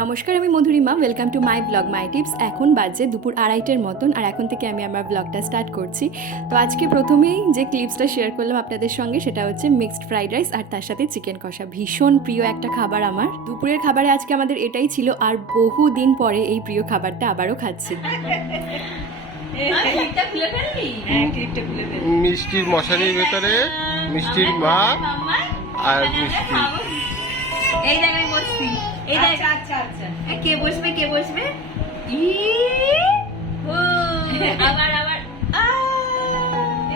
নমস্কার আমি Madhurima. Welcome to my blog my tips এখন বাজে দুপুর আড়াইটের মতন আর এখন থেকে আমি আমার ব্লগটা স্টার্ট করছি। তো আজকে প্রথমেই যে ক্লিপসটা শেয়ার করলাম আপনাদের সঙ্গে সেটা হচ্ছে মিক্সড ফ্রাইড রাইস আর তার সাথে চিকেন কষা। ভীষণ প্রিয় একটা খাবার আমার। দুপুরের খাবারে আজকে আমাদের এটাই ছিল আর বহু দিন পরে এই প্রিয় খাবারটা আবারও খাচ্ছি। হ্যাঁ মিষ্টির মশারির ভেতরে মিষ্টির মা আর মিষ্টি। এই আমি বসছি এই দেখ আচ্ছা আচ্ছা কে বসবে কে বসবে? ই! ও। আবার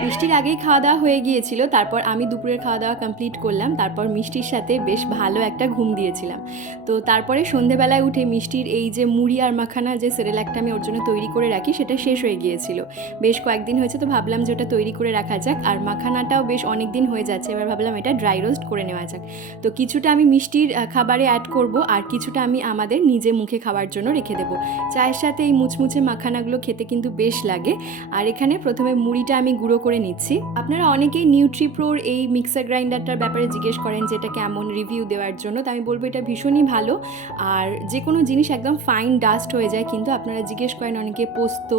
মিষ্টির আগেই খাওয়া দাওয়া হয়ে গিয়েছিল, তারপর আমি দুপুরের খাওয়া দাওয়া কমপ্লিট করলাম, তারপর মিষ্টির সাথে বেশ ভালো একটা ঘুম দিয়েছিলাম। তো তারপরে সন্ধেবেলায় উঠে মিষ্টির এই যে মুড়ি আর মাখানা যে সেরেলাকটা আমি ওর জন্য তৈরি করে রাখি, সেটা শেষ হয়ে গিয়েছিল। বেশ কয়েকদিন হয়েছে তো ভাবলাম যে ওটা তৈরি করে রাখা যাক, আর মাখানাটাও বেশ অনেক দিন হয়ে যাচ্ছে, এবার ভাবলাম এটা ড্রাই রোস্ট করে নেওয়া যাক। তো কিছুটা আমি মিষ্টির খাবারে অ্যাড করব, আর কিছুটা আমি আমাদের নিজে মুখে খাওয়ার জন্য রেখে দেবো। চায়ের সাথে এই মুচমুচে মাখানাগুলো খেতে কিন্তু বেশ লাগে। আর এখানে প্রথমে মুড়িটা আমি গুঁড়ো করে নিচ্ছি। আপনারা অনেকেই নিউট্রিপ্রোর এই মিক্সার গ্রাইন্ডারটার ব্যাপারে জিজ্ঞেস করেন যে এটা কেমন রিভিউ দেওয়ার জন্য। তো আমি বলব এটা ভীষণই ভালো। আর যে কোনো জিনিস একদম ফাইন ডাস্ট হয়ে যায়, কিন্তু আপনারা জিজ্ঞেস করেন অনেকে পোস্ত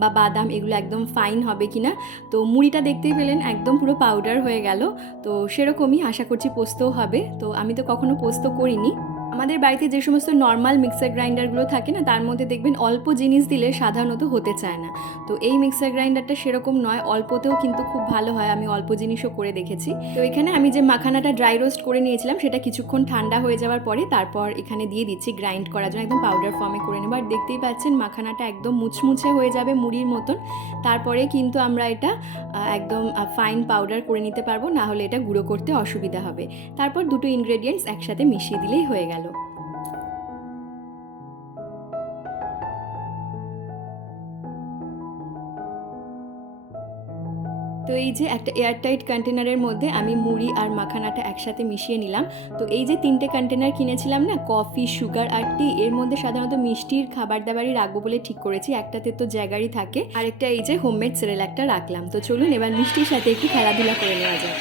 বা বাদাম এগুলো একদম ফাইন হবে কিনা। তো মুড়িটা দেখতেই পেলেন, একদম পুরো পাউডার হয়ে গেল। তো সেরকমই আশা করছি পোস্তও হবে। তো আমি তো কখনো পোস্ত করিনি। আমাদের বাড়িতে যে সমস্ত নর্মাল মিক্সার গ্রাইন্ডারগুলো থাকে না, তার মধ্যে দেখবেন অল্প জিনিস দিলে সাধারণত হতে চায় না। তো এই মিক্সার গ্রাইন্ডারটা সেরকম নয়, অল্পতেও কিন্তু খুব ভালো হয়, আমি অল্প জিনিসও করে দেখেছি। তো এখানে আমি যে মাখানাটা ড্রাই রোস্ট করে নিয়েছিলাম, সেটা কিছুক্ষণ ঠান্ডা হয়ে যাওয়ার পরে তারপর এখানে দিয়ে দিচ্ছি গ্রাইন্ড করার জন্য, একদম পাউডার ফর্মে করে নেব। আর দেখতেই পাচ্ছেন মাখানাটা একদম মুচমুচে হয়ে যাবে মুড়ির মতন। তারপরে কিন্তু আমরা এটা একদম ফাইন পাউডার করে নিতে পারব, না হলে এটা গুঁড়ো করতে অসুবিধা হবে। তারপর দুটো ইনগ্রেডিয়েন্টস একসাথে মিশিয়ে দিলেই হয়ে গেল। তো এই যে একটা এয়ারটাইট কন্টেনারের মধ্যে আমি মুড়ি আর মাখানাটা একসাথে মিশিয়ে নিলাম। তো এই যে তিনটে কন্টেনার কিনেছিলাম না কফি সুগার আর টি এর মধ্যে সাধারণত মিষ্টির খাবার দাবারই রাখব বলে ঠিক করেছি, একটাতে তো জায়গারই থাকে। আরেকটা এই যে হোমমেড সেরেল একটা রাখলাম। তো চলুন এবার মিষ্টির সাথে একটু খেলাধুলা করে নেওয়া যায়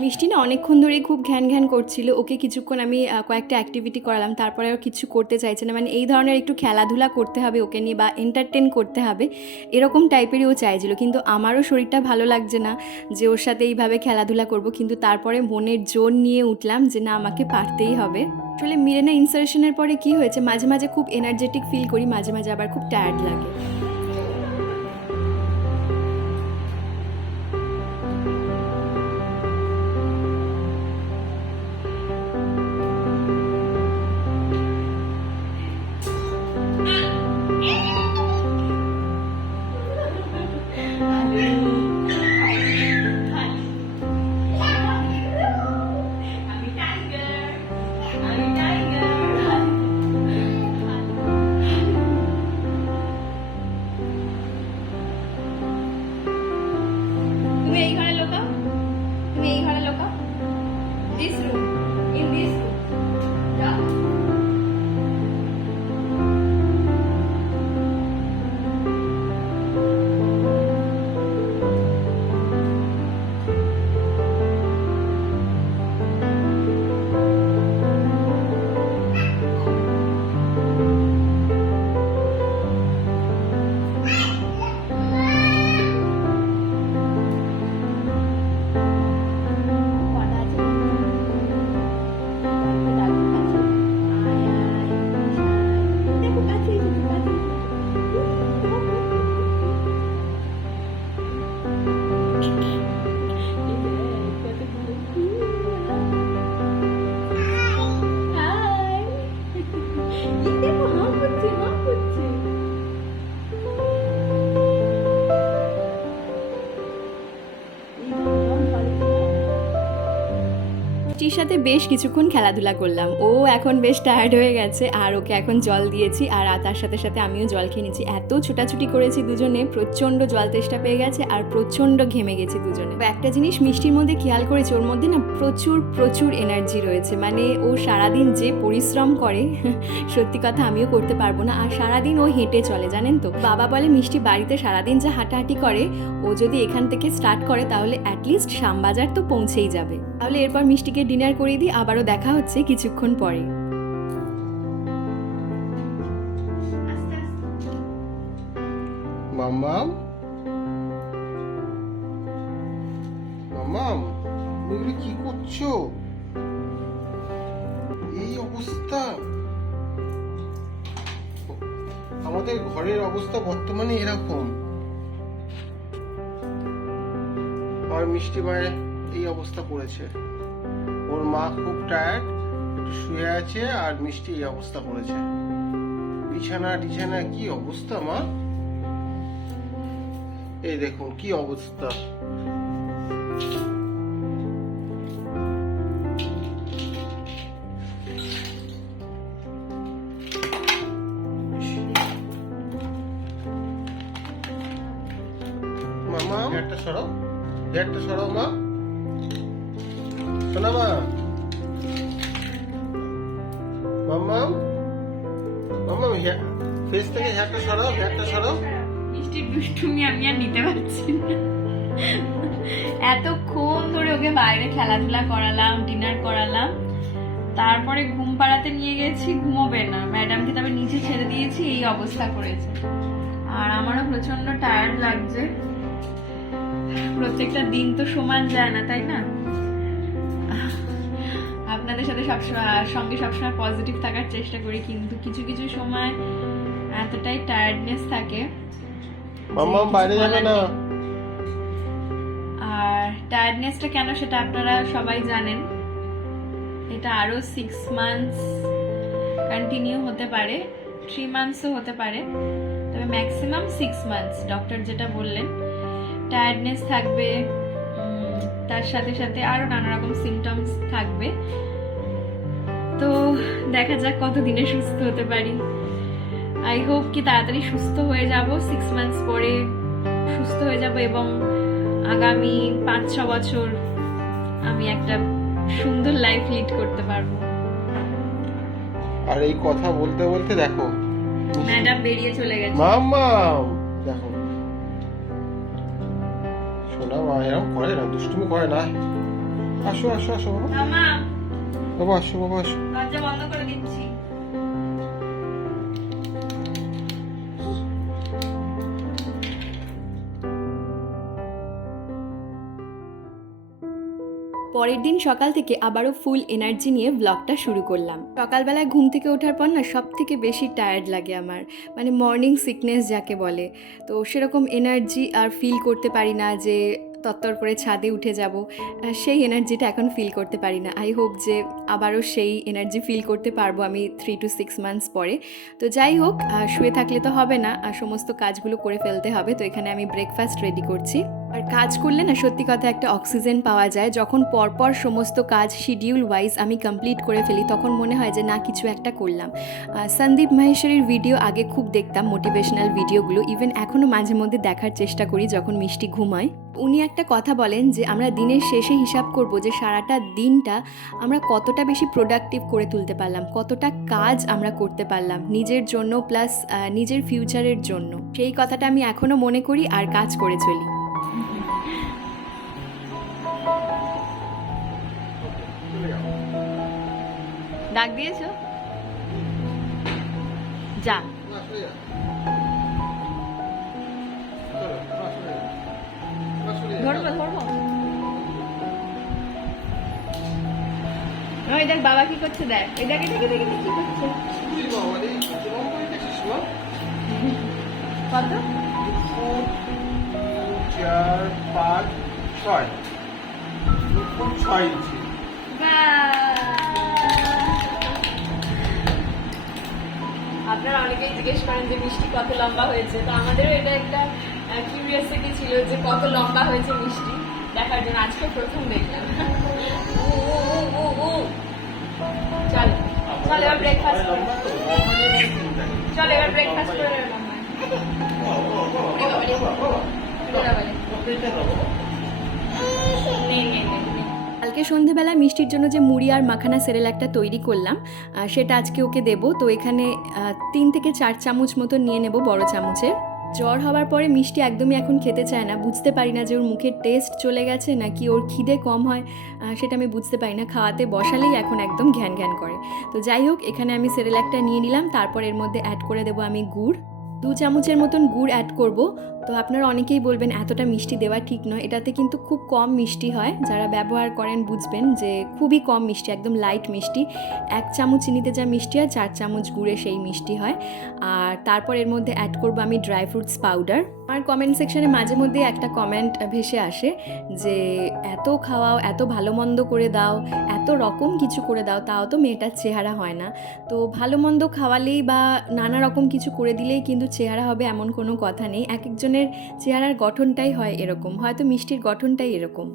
মিষ্টি না অনেকক্ষণ ধরেই খুব ঘ্যান ঘ্যান করছিল। ওকে কিছুক্ষণ আমি কয়েকটা অ্যাক্টিভিটি করালাম। তারপরে আর কিছু করতে চাইছে না। মানে এই ধরনের একটু খেলাধুলা করতে হবে ওকে নিয়ে বা এন্টারটেন করতে হবে, এরকম টাইপেরই ও চাইছিল। কিন্তু আমারও শরীরটা ভালো লাগছে না যে ওর সাথে এইভাবে খেলাধুলা করব। কিন্তু তারপরে মনের জোর নিয়ে উঠলাম যে না, আমাকে পারতেই হবে। আসলে মিরেনা ইনসারেশনের পরে কি হয়েছে? মাঝে মাঝে খুব এনার্জেটিক ফিল করি, মাঝে মাঝে আবার খুব টায়ার্ড লাগে। সাথে বেশ কিছুক্ষণ খেলাধুলা করলাম। ও এখন বেশ টায়ার্ড হয়ে গেছে, আর ওকে এখন জল দিয়েছি, আর তার সাথে সাথে আমিও জল খেয়ে নিচ্ছি এত ছোটাছুটি করেছি দুজনে, প্রচণ্ড জল তেষ্টা পেয়ে গেছে, আর প্রচণ্ড ঘেমে গেছি দুজনে। একটা জিনিস মিষ্টির মধ্যে খেয়াল করেছি, ওর মধ্যে না প্রচুর প্রচুর এনার্জি রয়েছে। মানে ও সারাদিন যে পরিশ্রম করে, সত্যি কথা আমিও করতে পারব না, আর সারাদিন ও হেঁটে চলে, জানেন তো? বাবা বলে মিষ্টি বাড়িতে সারাদিন যা হাঁটাহাঁটি করে, ও যদি এখান থেকে স্টার্ট করে, তাহলে অ্যাটলিস্ট শ্যামবাজার তো পৌঁছেই যাবে। তাহলে এরপর মিষ্টিকে ডিনার করিয়ে দিই, আবারও দেখা হচ্ছে কিছুক্ষণ পরে। কি করছ? এই অবস্থা। আমাদের ঘরের অবস্থা বর্তমানে এরকম। আর মিষ্টি মায়ের এই অবস্থা পড়েছে। ওর মা খুব টায়ার্ড একটু শুয়ে আছে আর মিষ্টি এই অবস্থা করেছে। বিছানা টিছানা কি অবস্থা, মা? এই দেখুন, কি অবস্থা। মামা একটা সরাও। একটা সরাও, মা। দুষ্টুমি আমি আর নিতে পারছি এতক্ষণ ধরে ওকে বাইরে খেলাধুলা করালাম ডিনার করালাম। তারপরে ঘুম পাড়াতে নিয়ে গেছি, ঘুমোবে না। ম্যাডামকে তবে নিচে ছেড়ে দিয়েছি, এই অবস্থা করেছে। আর আমারও প্রচণ্ড টায়ার্ড লাগছে। প্রত্যেকটা দিন তো সমান যায় না, তাই না? আপনাদের সাথে সবসময় সঙ্গে সবসময় পজিটিভ থাকার চেষ্টা করি, কিন্তু কিছু কিছু সময় এতটাই টায়ার্ডনেস থাকে। মাম্মা বাইরে যাবে না। আর টায়ার্ডনেসটা কেন সেটা আপনারা সবাই জানেন। এটা আরও সিক্স মান্থস কন্টিনিউ হতে পারে থ্রি মান্থসও হতে পারে। তবে ম্যাক্সিমাম সিক্স মান্থস ডক্টর যেটা বললেন। টায়ার্ডনেস থাকবে তার সাথে সাথে আরও নানা রকম সিমটমস থাকবে। তো দেখা যাক কত দিনে সুস্থ হতে পারি। আই হোপ কি তাড়াতাড়ি সুস্থ হয়ে যাব সিক্স মান্থস পরে সুস্থ হয়ে যাব এবং আগামী পাঁচ ছ বছর আমি একটা সুন্দর লাইফ লিড করতে পারব। আর এই কথা বলতে বলতে দেখো ম্যাডাম বেরিয়ে চলে গেছে। মাম্মা দেখো। শোনা মা এরকম করে না দুষ্টুমি করে না। আসো আসো আসো বাবা। বাবা আসো বাবা আসো। দরজা বন্ধ করে দিচ্ছি। পরের দিন সকাল থেকে আবারও ফুল এনার্জি নিয়ে ব্লগটা শুরু করলাম। সকালবেলায় ঘুম থেকে ওঠার পর না সব থেকে বেশি টায়ার্ড লাগে আমার। মানে মর্নিং সিকনেস যাকে বলে। তো সেরকম এনার্জি আর ফিল করতে পারি না যে তত্তর করে ছাদে উঠে যাব। সেই এনার্জিটা এখন ফিল করতে পারি না। আই হোপ যে আবারও সেই এনার্জি ফিল করতে পারব আমি থ্রি টু সিক্স মান্থস পরে। তো যাই হোক শুয়ে থাকলে তো হবে না। আর সমস্ত কাজগুলো করে ফেলতে হবে। তো এখানে আমি ব্রেকফাস্ট রেডি করছি। আর কাজ করলে না সত্যি কথা একটা অক্সিজেন পাওয়া যায়। যখন পরপর সমস্ত কাজ শিডিউল ওয়াইজ আমি কমপ্লিট করে ফেলি, তখন মনে হয় যে না, কিছু একটা করলাম। সন্দীপ মাহেশ্বরীর ভিডিও আগে খুব দেখতাম মোটিভেশনাল ভিডিওগুলো ইভেন এখনও মাঝে মধ্যে দেখার চেষ্টা করি যখন মিষ্টি ঘুমায় উনি একটা কথা বলেন যে, আমরা দিনের শেষে হিসাব করব যে সারাটা দিনটা আমরা কতটা বেশি প্রোডাক্টিভ করে তুলতে পারলাম, কতটা কাজ আমরা করতে পারলাম নিজের জন্য প্লাস নিজের ফিউচারের জন্য। সেই কথাটা আমি এখনও মনে করি আর কাজ করে চলি। ডাক দিয়েছ? যা। ধরবো ধরবো। ওই দেখ বাবা কি করছে দেখ। এই দেখ দেখে দেখে কি করছে? কত? চার পাঁচ ছয় ফুট ছয় ইঞ্চি আপনারা অনেকেই জিজ্ঞেস করেন যে মিষ্টি কত লম্বা হয়েছে তো আমাদেরও এটা একটা কিউরিয়াসিটি ছিল যে কত লম্বা হয়েছে মিষ্টি দেখার জন্য আজকে প্রথম দেখলাম ও, ও, ও, ও, ও, চলো চলো এবার ব্রেকফাস্ট করো চলো এবার ব্রেকফাস্ট করে কালকে সন্ধেবেলায় মিষ্টির জন্য যে মুড়ি আর মাখানা সেরেল একটা তৈরি করলাম সেটা আজকে ওকে দেবো। তো এখানে তিন থেকে চার চামচ মতো নিয়ে নেব বড় চামচের জ্বর হওয়ার পরে মিষ্টি একদমই এখন খেতে চায় না। বুঝতে পারি না যে ওর মুখের টেস্ট চলে গেছে নাকি ওর খিদে কম হয় সেটা আমি বুঝতে পারি না। খাওয়াতে বসালেই এখন একদম ঘ্যান ঘ্যান করে। তো যাই হোক, এখানে আমি সেরেল একটা নিয়ে নিলাম। তারপর এর মধ্যে অ্যাড করে দেবো আমি গুড়। দু চামচের মতন গুড় অ্যাড করব। তো আপনারা অনেকেই বলবেন, এতটা মিষ্টি দেওয়া ঠিক নয়। এটাতে কিন্তু খুব কম মিষ্টি হয়। যারা ব্যবহার করেন বুঝবেন যে খুবই কম মিষ্টি, একদম লাইট মিষ্টি। এক চামচ চিনিতে যা মিষ্টি হয়, চার চামচ গুড়ে সেই মিষ্টি হয়। আর তারপর এর মধ্যে অ্যাড করব আমি ড্রাই ফ্রুটস পাউডার আমার কমেন্ট সেকশনে মাঝে মধ্যে একটা কমেন্ট ভেসে আসে যে, এত খাওয়াও, এত ভালো মন্দ করে দাও, এত রকম কিছু করে দাও, তাও তো মেয়েটার চেহারা হয় না। তো ভালো মন্দ খাওয়ালেই বা নানা রকম কিছু করে দিলেই কিন্তু চেহারা হবে এমন কোনো কথা নেই। এক একজনের চেহারার গঠনটাই হয় এরকম, হয়তো মিষ্টির গঠনটাই এরকম।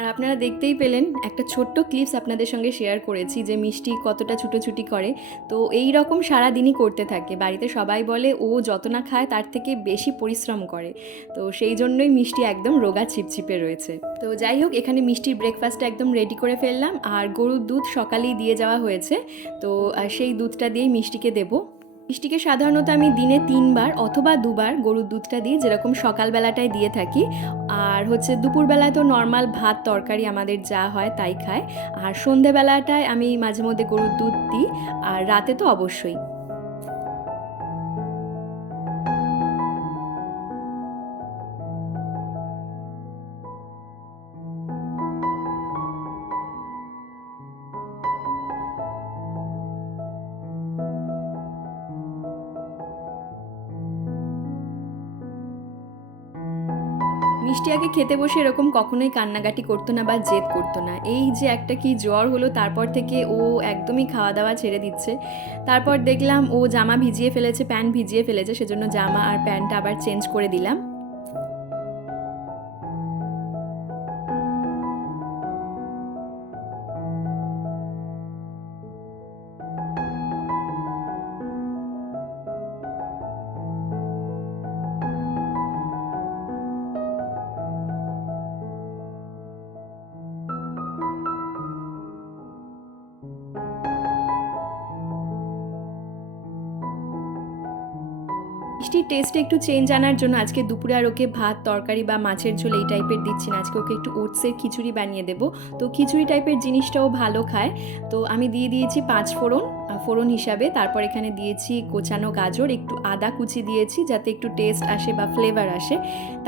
আর আপনারা দেখতেই পেলেন, একটা ছোট্ট ক্লিপস আপনাদের সঙ্গে শেয়ার করেছি যে মিষ্টি কতটা ছুটোছুটি করে। তো এই রকম সারাদিনই করতে থাকে। বাড়িতে সবাই বলে, ও যত না খায়, তার থেকে বেশি পরিশ্রম করে। তো সেই জন্যই মিষ্টি একদম রোগা ছিপছিপে রয়েছে। তো যাই হোক, এখানে মিষ্টির ব্রেকফাস্টটা একদম রেডি করে ফেললাম। আর গরুর দুধ সকালেই দিয়ে যাওয়া হয়েছে। তো সেই দুধটা দিয়েই মিষ্টিকে দেবো। মিষ্টিকে সাধারণত আমি দিনে তিনবার অথবা দুবার গরুর দুধটা দিই, যেরকম সকালবেলাটায় দিয়ে থাকি। আর হচ্ছে দুপুরবেলায় তো নর্মাল ভাত, তরকারি আমাদের যা হয় তাই খায় আর সন্ধেবেলাটায় আমি মাঝে মধ্যে গরুর দুধ দিই, আর রাতে তো অবশ্যই। মিষ্টি আগে খেতে বসে এরকম কখনোই কান্নাকাটি করতো না বা জেদ করতো না। এই যে একটা কি জ্বর হলো, তারপর থেকে ও একদমই খাওয়া দাওয়া ছেড়ে দিচ্ছে। তারপর দেখলাম ও জামা ভিজিয়ে ফেলেছে, প্যান্ট ভিজিয়ে ফেলেছে, সেজন্য জামা আর প্যান্টটা আবার চেঞ্জ করে দিলাম। মিষ্টির টেস্টে একটু চেঞ্জ আনার জন্য আজকে দুপুরে আর ওকে ভাত, তরকারি বা মাছের ঝোল এই টাইপের দিচ্ছি না। আজকে ওকে একটু ওটসের খিচুড়ি বানিয়ে দেবো। তো খিচুড়ি টাইপের জিনিসটাও ভালো খায়। তো আমি দিয়ে দিয়েছি পাঁচ ফোড়ন ফোড়ন হিসাবে। তারপর এখানে দিয়েছি কোচানো গাজর, একটু আদা কুচি দিয়েছি যাতে একটু টেস্ট আসে বা ফ্লেভার আসে।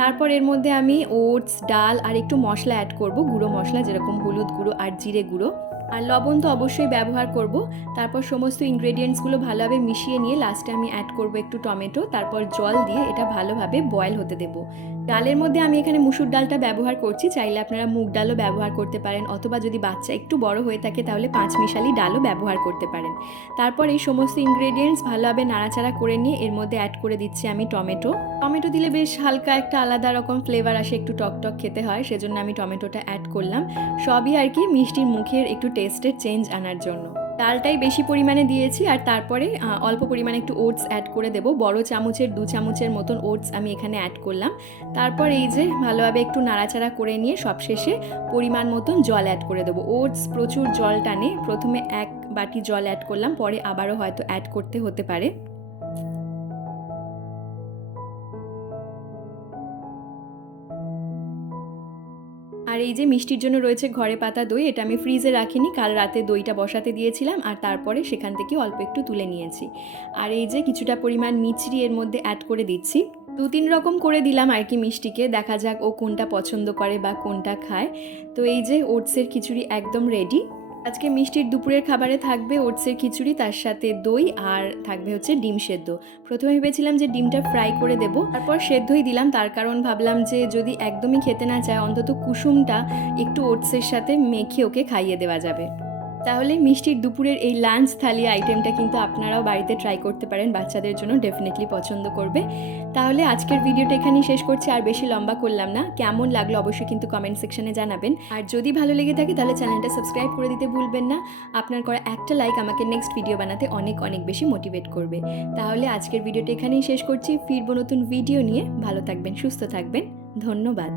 তারপর এর মধ্যে আমি ওটস ডাল আর একটু মশলা অ্যাড করব, গুঁড়ো মশলা যেরকম হলুদ গুঁড়ো আর জিরে গুঁড়ো। আর লবণ তো অবশ্যই ব্যবহার করব। তারপর সমস্ত ইনগ্রেডিয়েন্টসগুলো ভালোভাবে মিশিয়ে নিয়ে লাস্টে আমি অ্যাড করব একটু টমেটো, তারপর জল দিয়ে এটা ভালোভাবে বয়েল হতে দেব। ডালের মধ্যে আমি এখানে মুসুর ডালটা ব্যবহার করছি। চাইলে আপনারা মুগ ডালও ব্যবহার করতে পারেন অথবা যদি বাচ্চা একটু বড় হয়ে থাকে তাহলে পাঁচ মিশালি ডালও ব্যবহার করতে পারেন। তারপর এই সমস্ত ইনগ্রেডিয়েন্টস ভালোভাবে নাড়াচাড়া করে নিয়ে এর মধ্যে অ্যাড করে দিচ্ছি আমি টমেটো। টমেটো দিলে বেশ হালকা একটা আলাদা রকম ফ্লেভার আসে, একটু টক টক খেতে হয়, সেজন্য আমি টমেটোটা অ্যাড করলাম। সবই আর কি মিষ্টির মুখের একটু টেস্টের চেঞ্জ আনার জন্য। ডালটাই বেশি পরিমাণে দিয়েছি আর তারপরে অল্প পরিমাণে একটু ওটস অ্যাড করে দেবো। বড় চামচের, দু চামচের মতন ওটস আমি এখানে অ্যাড করলাম। তারপর এই যে ভালোভাবে একটু নাড়াচাড়া করে নিয়ে সবশেষে পরিমাণ মতন জল অ্যাড করে দেবো। ওটস প্রচুর জল টানে। প্রথমে এক বাটি জল অ্যাড করলাম, পরে আবারও হয়তো অ্যাড করতে হতে পারে। আর এই যে মিষ্টির জন্য রয়েছে ঘরে পাতা দই, এটা আমি ফ্রিজে রাখিনি। কাল রাতে দইটা বসাতে দিয়েছিলাম আর তারপরে সেখান থেকে অল্প একটু তুলে নিয়েছি। আর এই যে কিছুটা পরিমাণ মিচড়ি এর মধ্যে অ্যাড করে দিচ্ছি। দু তিন রকম করে দিলাম আর কি মিষ্টিকে। দেখা যাক ও কোনটা পছন্দ করে বা কোনটা খায়। তো এই যে ওটসের খিচুড়ি একদম রেডি আজকে মিষ্টির দুপুরের খাবারে থাকবে ওটসের খিচুড়ি, তার সাথে দই আর থাকবে হচ্ছে ডিম সেদ্ধ। প্রথমে ভেবেছিলাম যে ডিমটা ফ্রাই করে দেব, তারপর সেদ্ধই দিলাম, তার কারণ ভাবলাম যে যদি একদমই খেতে না চায়, অন্তত কুসুমটা একটু ওটসের সাথে মেখে ওকে খাইয়ে দেওয়া যাবে। তাহলে মিষ্টির দুপুরের এই লাঞ্চ থালি আইটেমটা কিন্তু আপনারাও বাড়িতে ট্রাই করতে পারেন, বাচ্চাদের জন্য ডেফিনেটলি পছন্দ করবে। তাহলে আজকের ভিডিওটা এখানেই শেষ করছি, আর বেশি লম্বা করলাম না, কেমন লাগল অবশ্যই কিন্তু কমেন্ট সেকশনে জানাবেন। আর যদি ভালো লেগে থাকে তাহলে চ্যানেলটা সাবস্ক্রাইব করে দিতে ভুলবেন না, আপনার করা একটা লাইক আমাকে নেক্সট ভিডিও বানাতে অনেক অনেক বেশি মোটিভেট করবে। তাহলে আজকের ভিডিওটা এখানেই শেষ করছি, ফিরবো নতুন ভিডিও নিয়ে, ভালো থাকবেন, সুস্থ থাকবেন, ধন্যবাদ।